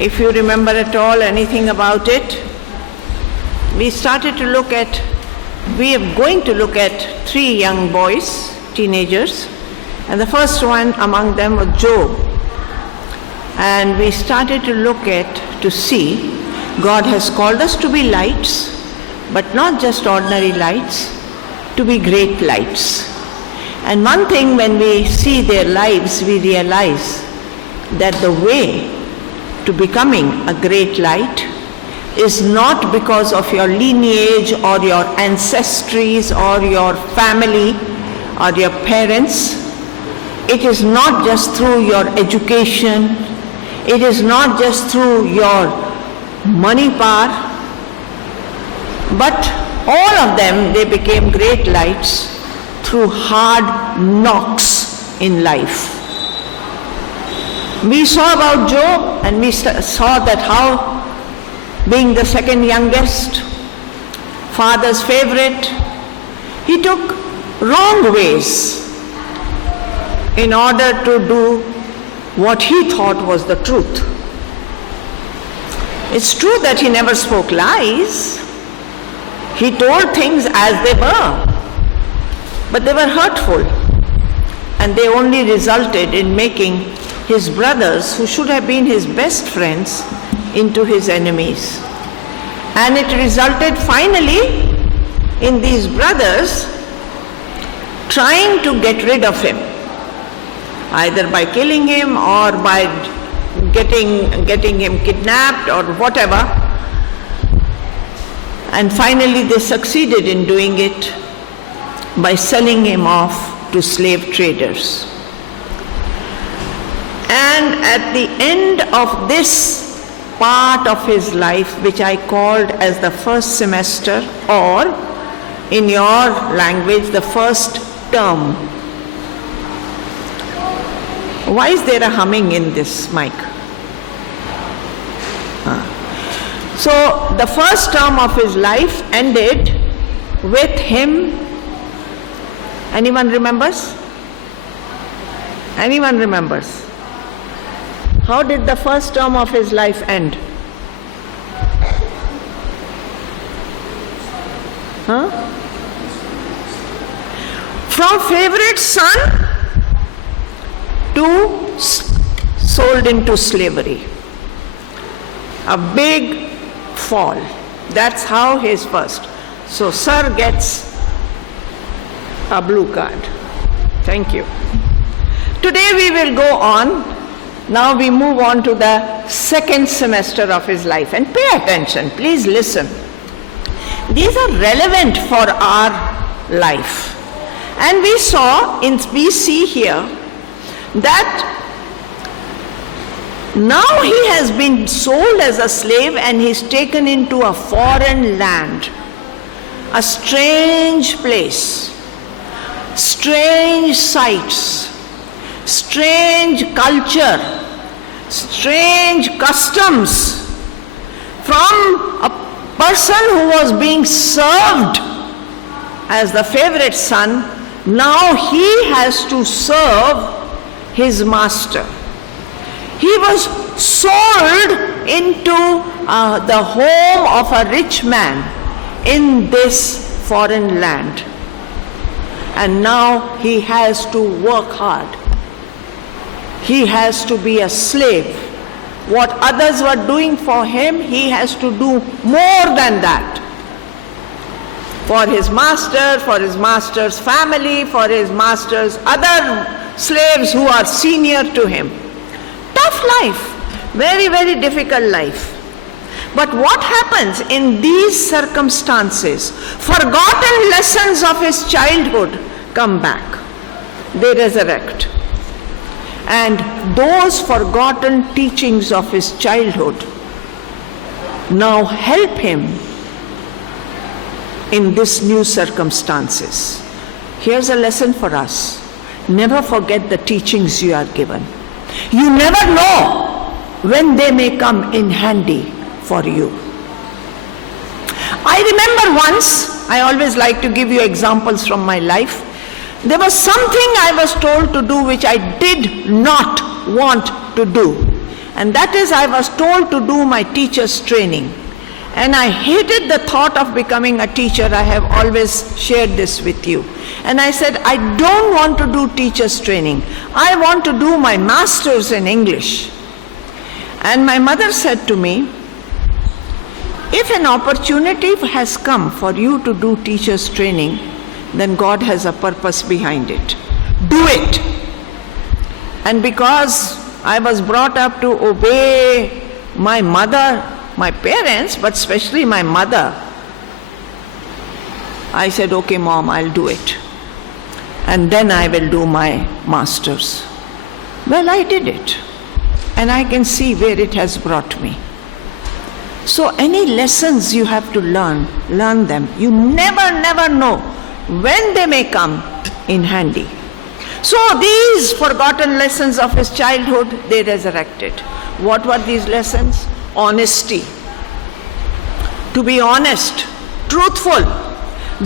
if you remember at all anything about it, we are going to look at 3 young boys, teenagers, and the first one among them was Job. And we started to see God has called us to be lights, but not just ordinary lights, to be great lights. And one thing, when we see their lives, we realize that the way to becoming a great light is not because of your lineage or your ancestries or your family or your parents. It is not just through your education. It is not just through your money power. But all of them, they became great lights through hard knocks in life. We saw about Job, and we saw that how, being the second youngest, father's favorite, he took wrong ways in order to do what he thought was the truth. It's true that he never spoke lies. He told things as they were, but they were hurtful, and they only resulted in making his brothers, who should have been his best friends, into his enemies. And it resulted finally in these brothers trying to get rid of him, either by killing him or by getting him kidnapped or whatever. And finally they succeeded in doing it by selling him off to slave traders. And at the end of this part of his life, which I called as the first semester, or in your language, the first term. Why is there a humming in this mic? So the first term of his life ended with him. Anyone remembers? Anyone remembers? How did the first term of his life end? From favorite son to sold into slavery. A big fall. That's how his first. So Sir gets a blue card. Thank you. Today we will go on. Now we move on to the second semester of his life. And pay attention, please listen. These are relevant for our life. And we see here that now he has been sold as a slave and he's taken into a foreign land, a strange place, strange sights, strange culture, strange customs, from a person who was being served as the favorite son. Now he has to serve his master. He was sold into the home of a rich man in this foreign land. And now he has to work hard. He has to be a slave. What others were doing for him, he has to do more than that. For his master, for his master's family, for his master's other slaves who are senior to him. Tough life, very, very difficult life. But what happens in these circumstances? Forgotten lessons of his childhood come back. They resurrect. And those forgotten teachings of his childhood now help him in this new circumstances. Here's a lesson for us. Never forget the teachings you are given. You never know when they may come in handy for you. I remember once, I always like to give you examples from my life. There was something I was told to do which I did not want to do. And that is, I was told to do my teacher's training. And I hated the thought of becoming a teacher. I have always shared this with you. And I said, I don't want to do teacher's training. I want to do my master's in English. And my mother said to me, if an opportunity has come for you to do teacher's training, then God has a purpose behind it. Do it. And because I was brought up to obey my mother, my parents, but especially my mother, I said, okay, Mom, I'll do it. And then I will do my master's. Well, I did it. And I can see where it has brought me. So any lessons you have to learn them. You never know when they may come in handy. So these forgotten lessons of his childhood, they resurrected. What were these lessons? Honesty. To be honest, truthful,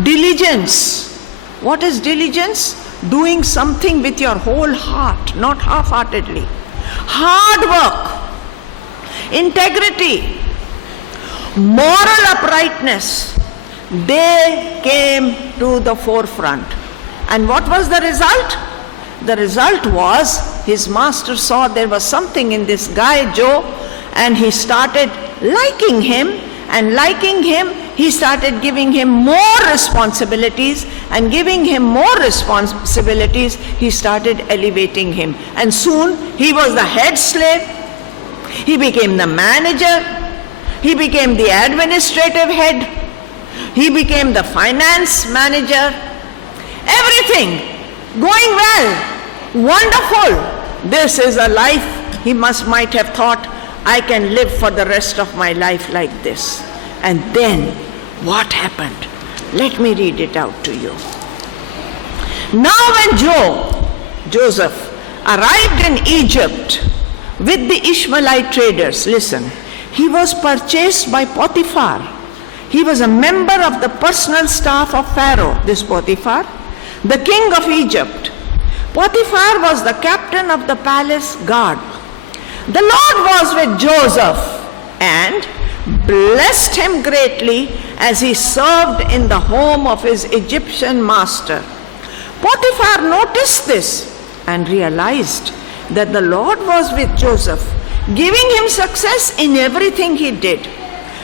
diligence. What is diligence? Doing something with your whole heart, not half-heartedly. Hard work, integrity, moral uprightness, they came to the forefront. And what was the result? The result was his master saw there was something in this guy Joe, and he started liking him, and liking him, he started giving him more responsibilities, and giving him more responsibilities, he started elevating him. And soon he was the head slave, he became the manager, he became the administrative head, he became the finance manager, everything going well, wonderful. This is a life he might have thought, I can live for the rest of my life like this. And then what happened? Let me read it out to you. Now when Joseph arrived in Egypt with the Ishmaelite traders, listen, he was purchased by Potiphar. He was a member of the personal staff of Pharaoh, this Potiphar, the king of Egypt. Potiphar was the captain of the palace guard. The Lord was with Joseph and blessed him greatly as he served in the home of his Egyptian master. Potiphar noticed this and realized that the Lord was with Joseph, giving him success in everything he did.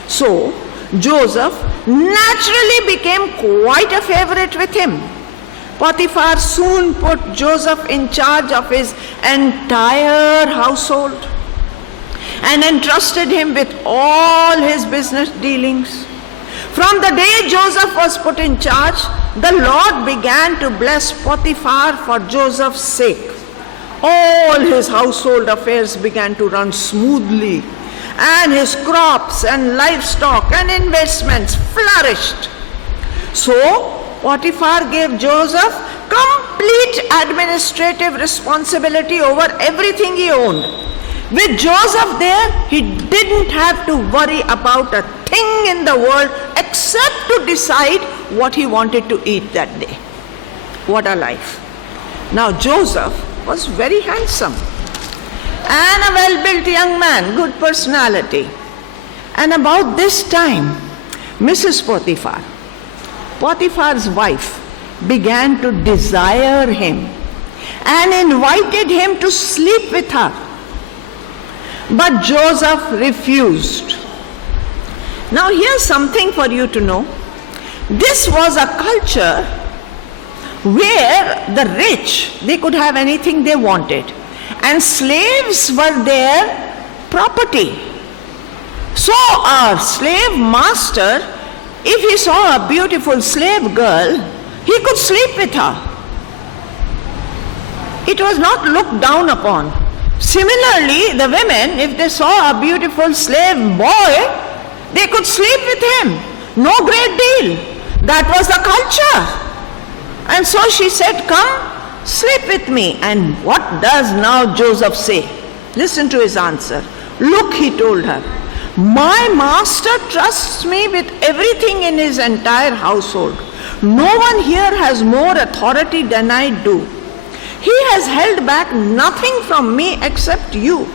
So Joseph naturally became quite a favorite with him. Potiphar soon put Joseph in charge of his entire household and entrusted him with all his business dealings. From the day Joseph was put in charge, the Lord began to bless Potiphar for Joseph's sake. All his household affairs began to run smoothly, and his crops and livestock and investments flourished. So Potiphar gave Joseph complete administrative responsibility over everything he owned. With Joseph there, he didn't have to worry about a thing in the world except to decide what he wanted to eat that day. What a life. Now Joseph was very handsome and a well-built young man, good personality. And about this time, Mrs. Potiphar, Potiphar's wife, began to desire him and invited him to sleep with her. But Joseph refused. Now here's something for you to know. This was a culture where the rich, they could have anything they wanted, and slaves were their property. So our slave master, if he saw a beautiful slave girl, he could sleep with her. It was not looked down upon. Similarly, the women, if they saw a beautiful slave boy, they could sleep with him. No great deal. That was the culture. And so she said, come, sleep with me. And what does now Joseph say? Listen to his answer. Look, he told her, my master trusts me with everything in his entire household. No one here has more authority than I do. He has held back nothing from me except you.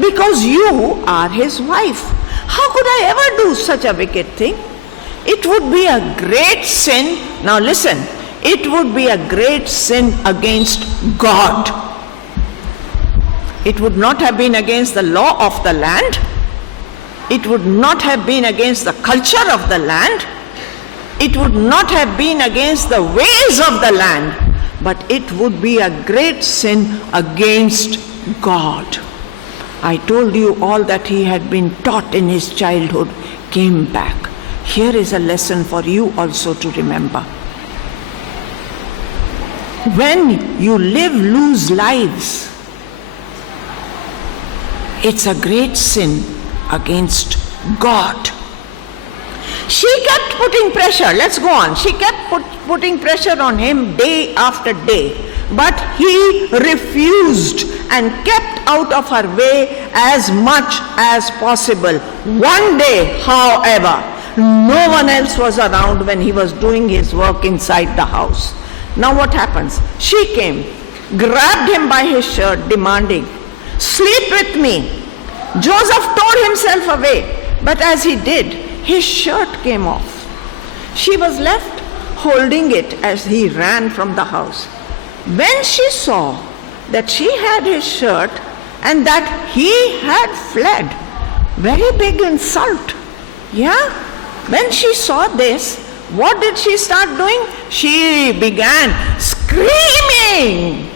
because you are his wife. How could I ever do such a wicked thing? It would be a great sin. Now listen, it would be a great sin against God. It would not have been against the law of the land. It would not have been against the culture of the land. It would not have been against the ways of the land. But it would be a great sin against God. I told you all that he had been taught in his childhood came back. Here is a lesson for you also to remember. When you lose lives, it's a great sin against God. She kept putting pressure. Let's go on. She kept putting pressure on him day after day. But he refused and kept out of her way as much as possible. One day, however, no one else was around when he was doing his work inside the house. Now what happens? She came, grabbed him by his shirt, demanding, "Sleep with me." Joseph tore himself away, but as he did, his shirt came off. She was left holding it as he ran from the house. When she saw that she had his shirt and that he had fled, very big insult. Yeah? When she saw this, what did she start doing? She began screaming.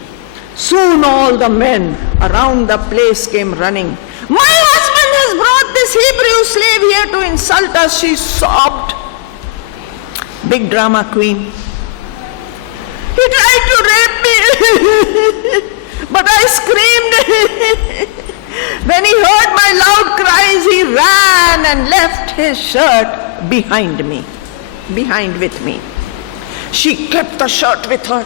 Soon all the men around the place came running. "My husband has brought this Hebrew slave here to insult us," she sobbed. Big drama queen. "He tried to rape me, but I screamed." When he heard my loud cries, he ran and left his shirt behind with me. She kept the shirt with her,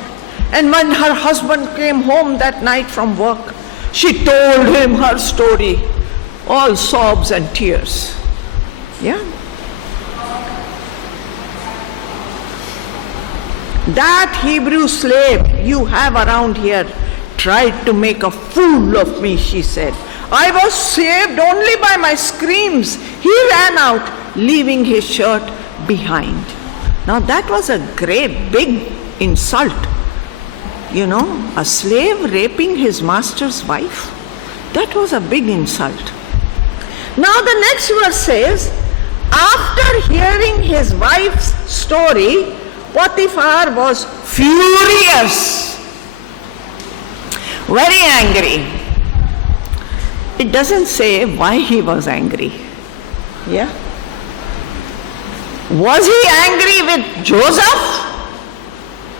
and when her husband came home that night from work, she told him her story, all sobs and tears. Yeah? That Hebrew slave you have around here tried to make a fool of me, she said. I was saved only by my screams. He ran out, leaving his shirt behind. Now that was a great big insult. You know, a slave raping his master's wife. That was a big insult. Now the next verse says, after hearing his wife's story, Potiphar was furious, very angry. It doesn't say why he was angry. Yeah? Was he angry with Joseph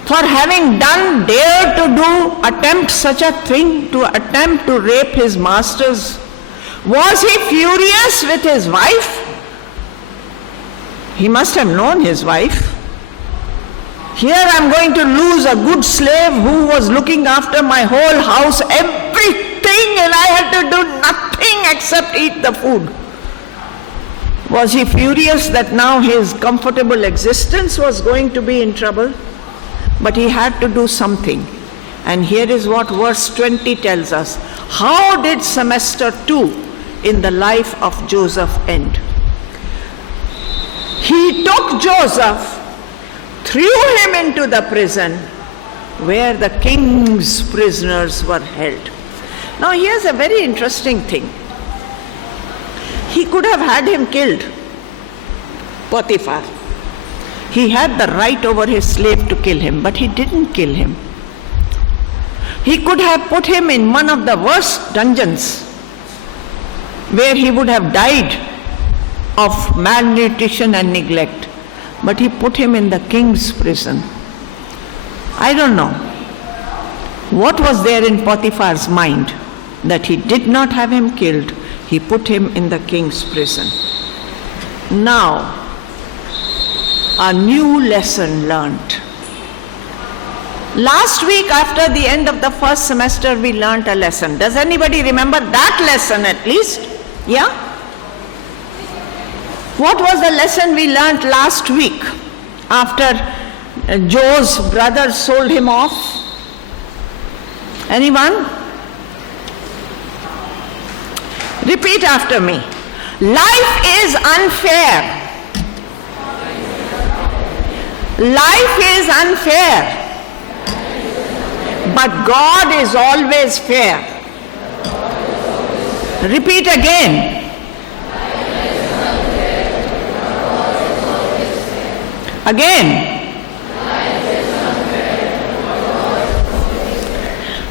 for having dared to attempt such a thing, to attempt to rape his masters? Was he furious with his wife? He must have known his wife. Here I'm going to lose a good slave who was looking after my whole house, everything, and I had to do nothing except eat the food. Was he furious that now his comfortable existence was going to be in trouble? But he had to do something. And here is what verse 20 tells us. How did semester 2 in the life of Joseph end? He took Joseph, threw him into the prison where the king's prisoners were held. Now here's a very interesting thing. He could have had him killed, Potiphar. He had the right over his slave to kill him, but he didn't kill him. He could have put him in one of the worst dungeons where he would have died of malnutrition and neglect. But he put him in the king's prison. I don't know what was there in Potiphar's mind that he did not have him killed. He put him in the king's prison. Now, a new lesson learned. Last week, after the end of the first semester, we learned a lesson. Does anybody remember that lesson at least? Yeah? What was the lesson we learned last week after Joe's brother sold him off? Anyone? Repeat after me. Life is unfair. Life is unfair. But God is always fair. Repeat again. Again.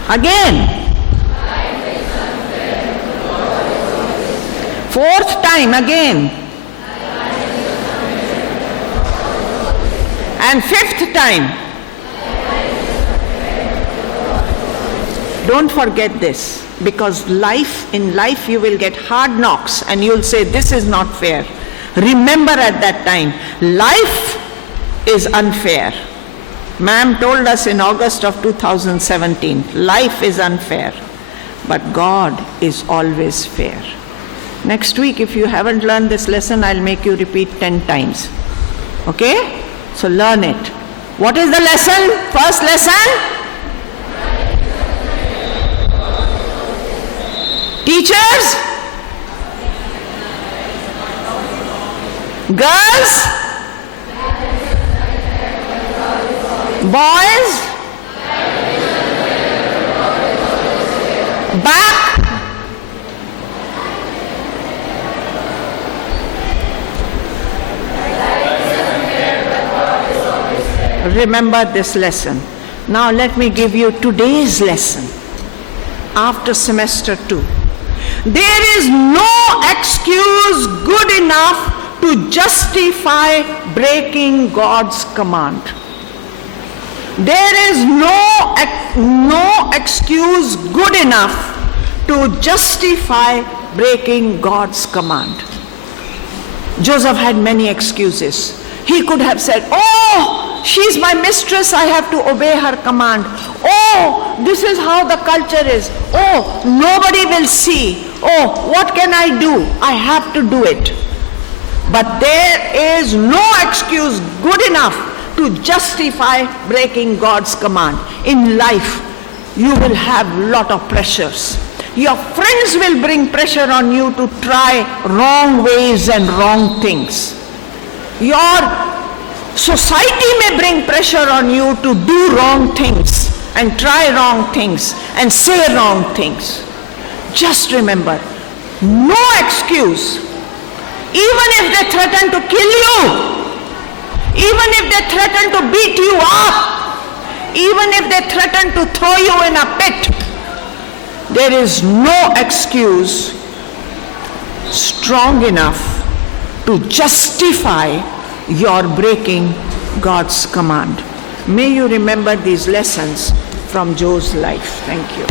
Again. Fourth time again. And fifth time. Don't forget this, because in life you will get hard knocks and you'll say, this is not fair. Remember at that time, life is unfair. Ma'am told us in August of 2017, life is unfair, but God is always fair. Next week, if you haven't learned this lesson, I'll make you repeat 10 times. Okay? So learn it. What is the lesson? First lesson? Teachers? Girls? Boys? Back? Remember this lesson. Now let me give you today's lesson after semester 2. There is no excuse good enough to justify breaking God's command. There is no excuse good enough to justify breaking God's command. Joseph had many excuses. He could have said, oh, she's my mistress, I have to obey her command. Oh, this is how the culture is. Oh, nobody will see. Oh, what can I do? I have to do it. But there is no excuse good enough to justify breaking God's command. In life, you will have a lot of pressures. Your friends will bring pressure on you to try wrong ways and wrong things. Your society may bring pressure on you to do wrong things and try wrong things and say wrong things. Just remember, no excuse. Even if they threaten to kill you, even if they threaten to beat you up, even if they threaten to throw you in a pit, there is no excuse strong enough to justify your breaking God's command. May you remember these lessons from Joe's life. Thank you.